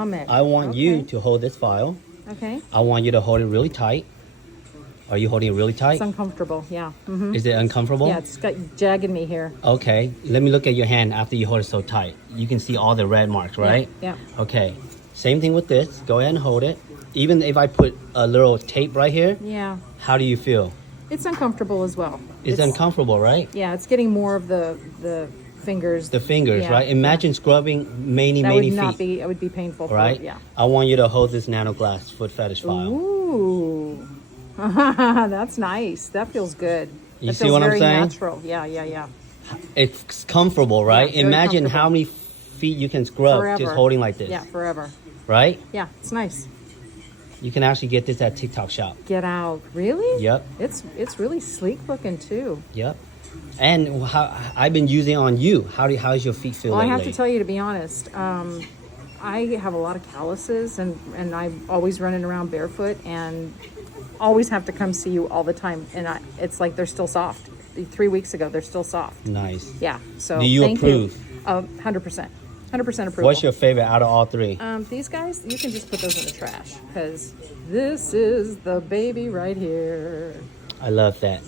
hum it. I want you to hold this file. Okay. I want you to hold it really tight. Are you holding it really tight? It's uncomfortable. Yeah. Mm-hmm. Is it uncomfortable? Yeah, it's got jagged me here. Okay. Let me look at your hand after you hold it so tight. You can see all the red marks, right? Yeah. Okay. Same thing with this. Go ahead and hold it. Even if I put a little tape right here, Yeah. how do you feel? It's uncomfortable as well. It's uncomfortable, right? Yeah, it's getting more of the fingers. The fingers, Yeah, right? Imagine scrubbing many that would feet. not be. It would be painful. Right? Yeah. I want you to hold this nano glass foot fetish file. Ooh. That's nice. That feels good. You That see feels what I'm very saying? Natural. Yeah. It's comfortable, right? Yeah, very Imagine comfortable. how many feet you can scrub Forever. just holding like this. Yeah, forever. Right? Yeah, it's nice. You can actually get this at TikTok shop. Get out. Really? Yep. It's really sleek looking too. Yep. And I've been using it on you. How's your feet feel Well, lately? I have to tell you, to be honest, I have a lot of calluses, and I'm always running around barefoot, and always have to come see you all the time. And it's like they're still soft. 3 weeks ago, they're still soft. Nice. Yeah. So Do you thank approve? You. 100%. 100% approval. What's your favorite out of all three? These guys, you can just put those in the trash, because this is the baby right here. I love that.